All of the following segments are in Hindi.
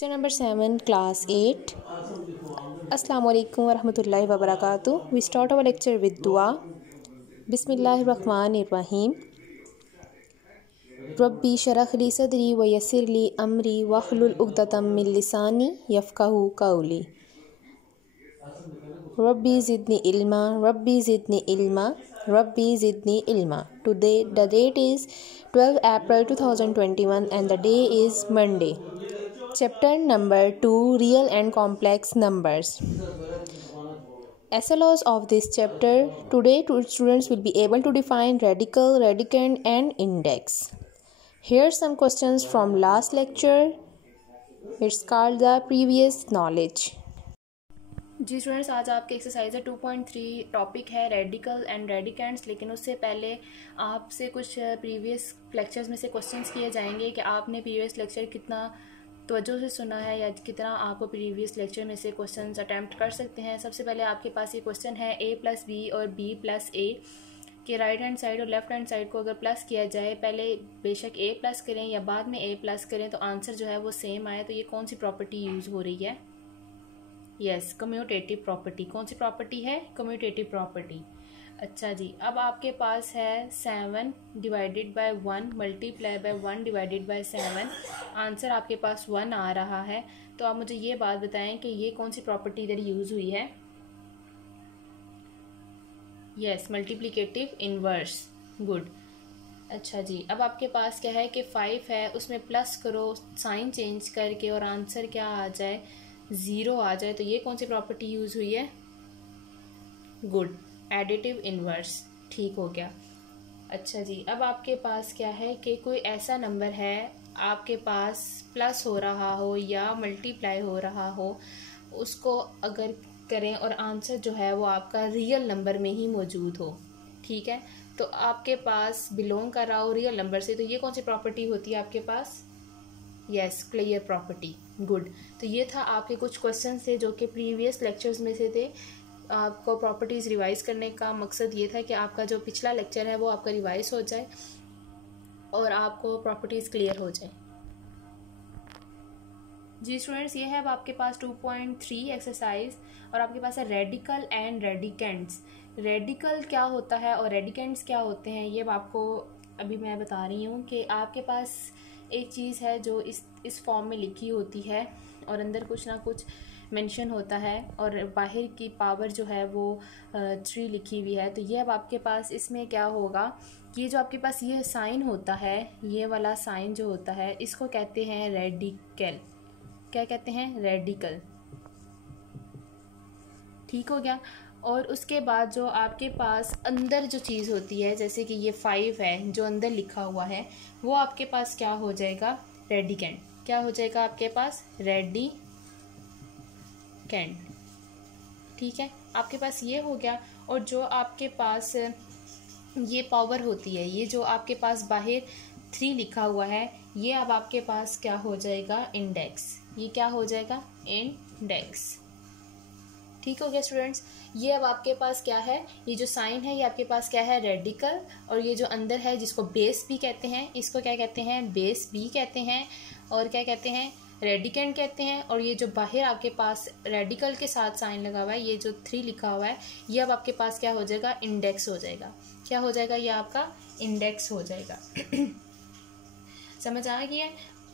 लेक्चर नंबर 7 क्लास 8 अस्सलाम वालेकुम वरहमतुल्लाहि वबरकातुहू। We start our lecture with दुआ। बिस्मिल्लाहिर्रहमानिर्रहीम। रब्बी शरह ली सदरी व यस्सिर ली अमरी वहलुल उक़दतम मिन लिसानी यफ़क़हू क़ौली। रब्बी ज़िदनी इल्मा, रब्बी ज़िदनी इल्मा, रब्बी ज़िदनी इल्मा। Today the date is 12 April 2021 and the day is Monday. Chapter number 2, Real and Complex Numbers. SLOs of this chapter. Today students will be able to define radical, radicand and index. Here some questions from last lecture. It's called the previous knowledge. जी स्टूडेंट्स, आज आपके एक्सरसाइज है 2.3। टॉपिक है रेडिकल एंड रेडिकेंड्स। लेकिन उससे पहले आपसे कुछ प्रीवियस लेक्चर्स में से क्वेश्चंस किए जाएंगे कि आपने प्रीवियस लेक्चर कितना तवज्जो से सुना है या कितना आपको प्रीवियस लेक्चर में से क्वेश्चंस अटैम्प्ट कर सकते हैं। सबसे पहले आपके पास ये क्वेश्चन है a+b और b+a के राइट हैंड साइड और लेफ्ट हैंड साइड को अगर प्लस किया जाए, पहले बेशक a प्लस करें या बाद में a प्लस करें तो आंसर जो है वो सेम आए, तो ये कौन सी प्रॉपर्टी यूज़ हो रही है? Yes, commutative property. कौन सी प्रॉपर्टी है? Commutative property. अच्छा जी, अब आपके पास है 7 divided by 1 multiply by 1 divided by 7। Answer आपके पास 1 आ रहा है। तो आप मुझे ये बात बताएं कि ये कौन सी प्रॉपर्टी इधर यूज़ हुई है? Yes, multiplicative inverse. गुड। अच्छा जी, अब आपके पास क्या है कि 5 है, उसमें प्लस करो साइन चेंज करके और आंसर क्या आ जाए? 0 आ जाए, तो ये कौन सी प्रॉपर्टी यूज़ हुई है? Good, additive inverse. ठीक हो गया। अच्छा जी, अब आपके पास क्या है कि कोई ऐसा नंबर है आपके पास प्लस हो रहा हो या मल्टीप्लाई हो रहा हो, उसको अगर करें और आंसर जो है वो आपका रियल नंबर में ही मौजूद हो, ठीक है, तो आपके पास बिलोंग कर रहा हो रियल नंबर से, तो ये कौन सी प्रॉपर्टी होती है आपके पास? Yes, clear property. गुड। तो ये था आपके कुछ क्वेश्चन थे जो कि प्रीवियस लेक्चर्स में से थे। आपको प्रॉपर्टीज़ रिवाइज करने का मकसद ये था कि आपका जो पिछला लेक्चर है वो आपका रिवाइज हो जाए और आपको प्रॉपर्टीज़ क्लियर हो जाए। जी स्टूडेंट्स, ये है अब आपके पास 2.3 एक्सरसाइज और आपके पास है रेडिकल एंड रेडिकेंड्स। रेडिकल क्या होता है और रेडिकेंड्स क्या होते हैं, ये आपको अभी मैं बता रही हूँ कि आपके पास एक चीज़ है जो इस फॉर्म में लिखी होती है और अंदर कुछ ना कुछ मेंशन होता है और बाहर की पावर जो है वो 3 लिखी हुई है। तो ये अब आपके पास इसमें क्या होगा कि जो आपके पास ये साइन होता है, ये वाला साइन जो होता है, इसको कहते हैं रेडिकल। क्या कहते हैं? रेडिकल। ठीक हो गया। और उसके बाद जो आपके पास अंदर जो चीज़ होती है, जैसे कि ये 5 है जो अंदर लिखा हुआ है, वो आपके पास क्या हो जाएगा? रेडिकेंड। क्या हो जाएगा आपके पास? रेडिकेंड। ठीक है, आपके पास ये हो गया। और जो आपके पास ये पावर होती है, ये जो आपके पास बाहर 3 लिखा हुआ है, ये अब आपके पास क्या हो जाएगा? इंडेक्स। ये क्या हो जाएगा? इंडेक्स। ठीक हो गया स्टूडेंट्स। ये अब आपके पास क्या है? ये जो साइन है ये आपके पास क्या है? रेडिकल। और ये जो अंदर है जिसको बेस भी कहते हैं, इसको क्या कहते हैं? बेस भी कहते हैं। और क्या कहते हैं? रेडिकेंड कहते हैं। और ये जो बाहर आपके पास रेडिकल के साथ साइन लगा हुआ है, ये जो 3 लिखा हुआ है, ये अब आपके पास क्या हो जाएगा? इंडेक्स हो जाएगा। क्या हो जाएगा? ये आपका इंडेक्स हो जाएगा। समझ आ गया?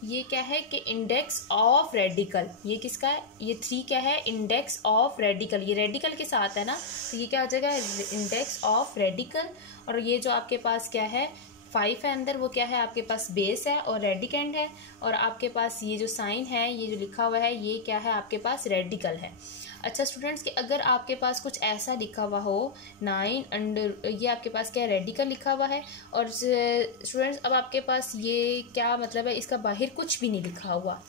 ये क्या है कि इंडेक्स ऑफ रेडिकल। ये किसका है? ये 3 क्या है? Index of radical. ये रेडिकल के साथ है ना, तो ये क्या हो जाएगा? Index of radical. और ये जो आपके पास क्या है? 5 है अंदर, वो क्या है? आपके पास बेस है और रेडिकेंड है। और आपके पास ये जो साइन है, ये जो लिखा हुआ है, ये क्या है? आपके पास रेडिकल है। अच्छा स्टूडेंट्स, कि अगर आपके पास कुछ ऐसा लिखा हुआ हो 9 अंडर, ये आपके पास क्या है? रेडिकल लिखा हुआ है। और स्टूडेंट्स अब आपके पास ये क्या मतलब है? इसका बाहर कुछ भी नहीं लिखा हुआ,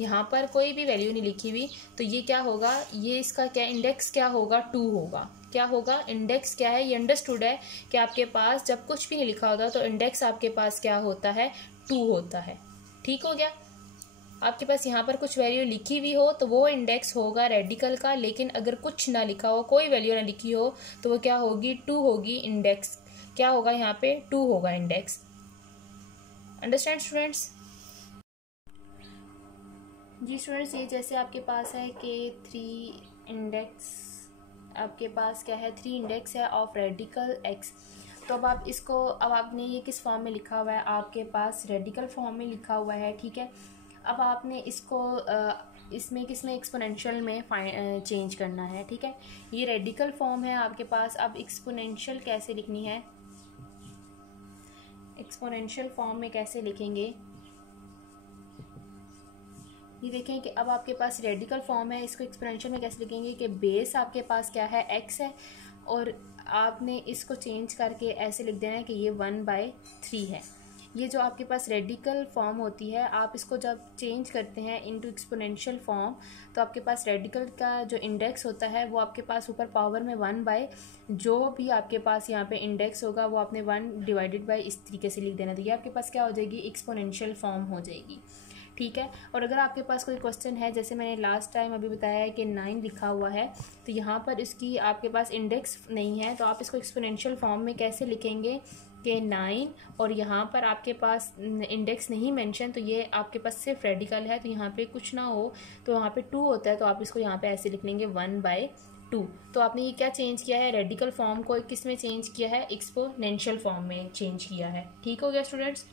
यहाँ पर कोई भी वैल्यू नहीं लिखी हुई, तो ये क्या होगा? ये इसका क्या इंडेक्स क्या होगा? 2 होगा। क्या होगा? इंडेक्स क्या है? ये अंडरस्टूड है कि आपके पास जब कुछ भी नहीं लिखा होता तो इंडेक्स आपके पास क्या होता है? 2 होता है। ठीक हो गया। आपके पास यहाँ पर कुछ वैल्यू लिखी हुई हो तो वो इंडेक्स होगा रेडिकल का, लेकिन अगर कुछ ना लिखा हो, कोई वैल्यू ना लिखी हो, तो वो क्या होगी? 2 होगी। इंडेक्स क्या होगा? यहाँ पे 2 होगा इंडेक्स। Understand students? जी स्टूडेंट्स, ये जैसे आपके पास है कि 3 इंडेक्स, आपके पास क्या है 3 इंडेक्स है ऑफ रेडिकल एक्स। तो अब आप इसको, अब आपने ये किस फॉर्म में लिखा हुआ है, आपके पास रेडिकल फॉर्म में लिखा हुआ है, ठीक है। अब आपने इसको इसमें किस में एक्सपोनेंशियल में चेंज करना है, ठीक है। ये रेडिकल फॉर्म है आपके पास। अब एक्सपोनेंशियल कैसे लिखनी है, एक्सपोनेंशियल फॉर्म में कैसे लिखेंगे, ये देखें कि अब आपके पास रेडिकल फॉर्म है, इसको एक्सपोनेंशियल में कैसे लिखेंगे कि बेस आपके पास क्या है x है, और आपने इसको चेंज करके ऐसे लिख देना है कि ये 1/3 है। ये जो आपके पास रेडिकल फॉर्म होती है, आप इसको जब चेंज करते हैं इनटू एक्सपोनेंशियल फॉर्म, तो आपके पास रेडिकल का जो इंडेक्स होता है वो आपके पास ऊपर पावर में 1 जो भी आपके पास यहाँ पे इंडेक्स होगा वो आपने 1// इस तरीके से लिख देना। तो ये आपके पास क्या हो जाएगी, एक्सपोनेंशियल फॉर्म हो जाएगी, ठीक है। और अगर आपके पास कोई क्वेश्चन है, जैसे मैंने लास्ट टाइम अभी बताया है कि 9 लिखा हुआ है, तो यहाँ पर इसकी आपके पास इंडेक्स नहीं है, तो आप इसको एक्सपोनेंशियल फॉर्म में कैसे लिखेंगे कि 9, और यहाँ पर आपके पास इंडेक्स नहीं मेंशन, तो ये आपके पास सिर्फ रेडिकल है, तो यहाँ पे कुछ ना हो तो वहाँ पे 2 होता है, तो आप इसको यहाँ पे ऐसे लिख लेंगे 1/2। तो आपने ये क्या चेंज किया है, रेडिकल फॉर्म को किस में चेंज किया है, एक्सपोनेंशियल फॉर्म में चेंज किया है, ठीक हो गया स्टूडेंट्स।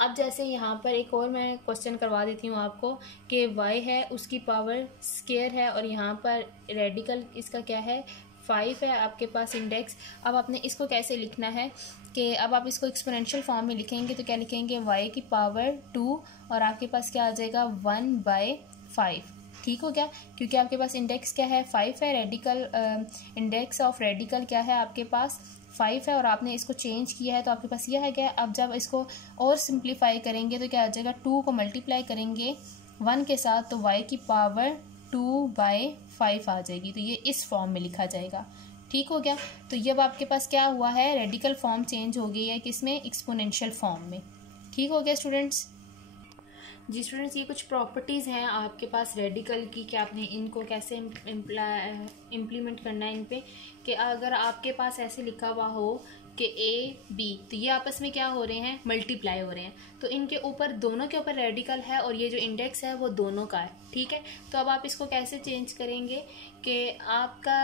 अब जैसे यहाँ पर एक और मैं क्वेश्चन करवा देती हूँ आपको कि y है उसकी पावर स्क्वायर है, और यहाँ पर रेडिकल इसका क्या है 5 है आपके पास इंडेक्स। अब आपने इसको कैसे लिखना है कि अब आप इसको एक्सपोनेंशियल फॉर्म में लिखेंगे, तो क्या लिखेंगे y की पावर 2, और आपके पास क्या आ जाएगा 1/5, ठीक हो गया, क्योंकि आपके पास इंडेक्स क्या है 5 है, रेडिकल इंडेक्स ऑफ रेडिकल क्या है आपके पास 5 है, और आपने इसको चेंज किया है तो आपके पास यह है क्या। अब जब इसको और सिंप्लीफाई करेंगे तो क्या आ जाएगा, 2 को मल्टीप्लाई करेंगे 1 के साथ तो y की पावर 2/5 आ जाएगी, तो ये इस फॉर्म में लिखा जाएगा, ठीक हो गया। तो ये अब आपके पास क्या हुआ है, रेडिकल फॉर्म चेंज हो गई है किसमें, एक्सपोनेंशियल फॉर्म में, ठीक हो गया स्टूडेंट्स। जी स्टूडेंट्स, ये कुछ प्रॉपर्टीज़ हैं आपके पास रेडिकल की कि आपने इनको कैसे इम्प्लीमेंट करना है इन पे, कि अगर आपके पास ऐसे लिखा हुआ हो कि a b, तो ये आपस में क्या हो रहे हैं, मल्टीप्लाई हो रहे हैं, तो इनके ऊपर दोनों के ऊपर रेडिकल है और ये जो इंडेक्स है वो दोनों का है, ठीक है। तो अब आप इसको कैसे चेंज करेंगे कि आपका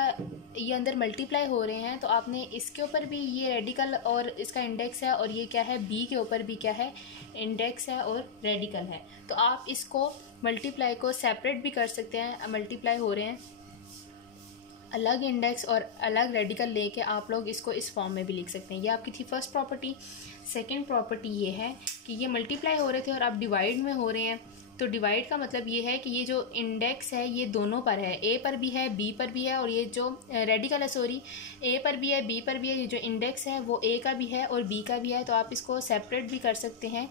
ये अंदर मल्टीप्लाई हो रहे हैं, तो आपने इसके ऊपर भी ये रेडिकल और इसका इंडेक्स है, और ये क्या है b के ऊपर भी क्या है इंडेक्स है और रेडिकल है। तो आप इसको मल्टीप्लाई को सेपरेट भी कर सकते हैं, मल्टीप्लाई हो रहे हैं अलग इंडेक्स और अलग रेडिकल लेके आप लोग इसको इस फॉर्म में भी लिख सकते हैं। ये आपकी थी फर्स्ट प्रॉपर्टी। सेकंड प्रॉपर्टी ये है कि ये मल्टीप्लाई हो रहे थे और अब डिवाइड में हो रहे हैं, तो डिवाइड का मतलब ये है कि ये जो इंडेक्स है ये दोनों पर है, ए पर भी है बी पर भी है, और ये जो रेडिकल है सॉरी ए पर भी है बी पर भी है, ये जो इंडेक्स है वो ए का भी है और बी का भी है, तो आप इसको सेपरेट भी कर सकते हैं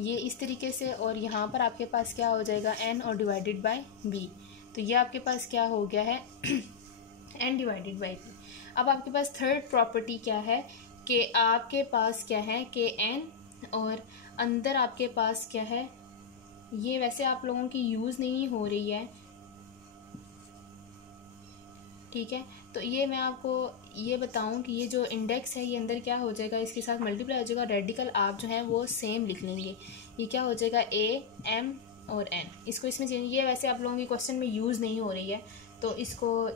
ये इस तरीके से, और यहाँ पर आपके पास क्या हो जाएगा n और डिवाइडेड बाय b, तो ये आपके पास क्या हो गया है n डिवाइडेड बाई b। अब आपके पास थर्ड प्रॉपर्टी क्या है कि आपके पास क्या है कि n और अंदर आपके पास क्या है, ये वैसे आप लोगों की यूज़ नहीं हो रही है, ठीक है। तो ये मैं आपको ये बताऊं कि ये जो इंडेक्स है ये अंदर क्या हो जाएगा, इसके साथ मल्टीप्लाई हो जाएगा, रेडिकल आप जो है वो सेम लिख लेंगे, ये क्या हो जाएगा a m और n, इसको इसमें चेंज, ये वैसे आप लोगों की क्वेश्चन में यूज़ नहीं हो रही है, तो इसको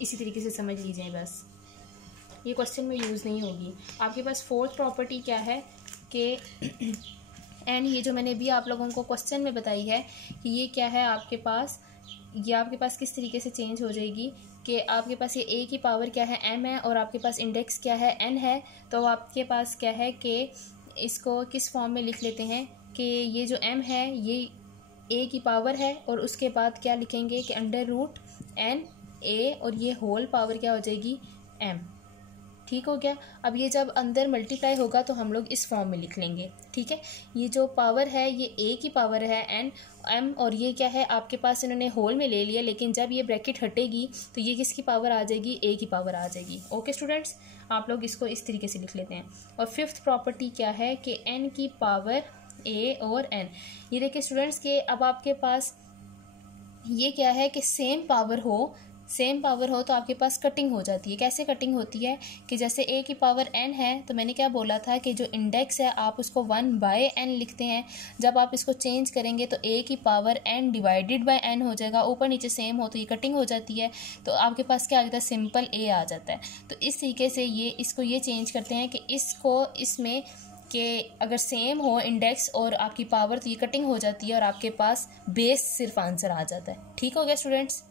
इसी तरीके से समझ लीजिए, बस ये क्वेश्चन में यूज़ नहीं होगी। आपके पास फोर्थ प्रॉपर्टी क्या है कि एंड ये जो मैंने भी आप लोगों को क्वेश्चन में बताई है कि ये क्या है आपके पास, ये आपके पास किस तरीके से चेंज हो जाएगी कि आपके पास ये a की पावर क्या है m है और आपके पास इंडेक्स क्या है n है, तो आपके पास क्या है कि इसको किस फॉर्म में लिख लेते हैं कि ये जो m है ये a की पावर है, और उसके बाद क्या लिखेंगे कि √n a, और ये होल पावर क्या हो जाएगी m, ठीक हो गया। अब ये जब अंदर मल्टीप्लाई होगा तो हम लोग इस फॉर्म में लिख लेंगे, ठीक है। ये जो पावर है ये a की पावर है n m, और ये क्या है आपके पास इन्होंने होल में ले लिया, लेकिन जब ये ब्रैकेट हटेगी तो ये किसकी पावर आ जाएगी, a की पावर आ जाएगी। ओके स्टूडेंट्स, आप लोग इसको इस तरीके से लिख लेते हैं। और फिफ्थ प्रॉपर्टी क्या है कि n की पावर a और n, ये देखिए स्टूडेंट्स के अब आपके पास ये क्या है कि सेम पावर हो, सेम पावर हो तो आपके पास कटिंग हो जाती है। कैसे कटिंग होती है कि जैसे a की पावर n है तो मैंने क्या बोला था कि जो इंडेक्स है आप उसको 1/n लिखते हैं। जब आप इसको चेंज करेंगे तो a की power n divided by n हो जाएगा, ऊपर नीचे सेम हो तो ये कटिंग हो जाती है, तो आपके पास क्या आ जाता है, सिंपल a आ जाता है। तो इस तरीके से ये चेंज करते हैं कि इसको इसमें कि अगर सेम हो इंडेक्स और आपकी पावर तो ये कटिंग हो जाती है और आपके पास बेस सिर्फ आंसर आ जाता है। ठीक हो गया स्टूडेंट्स।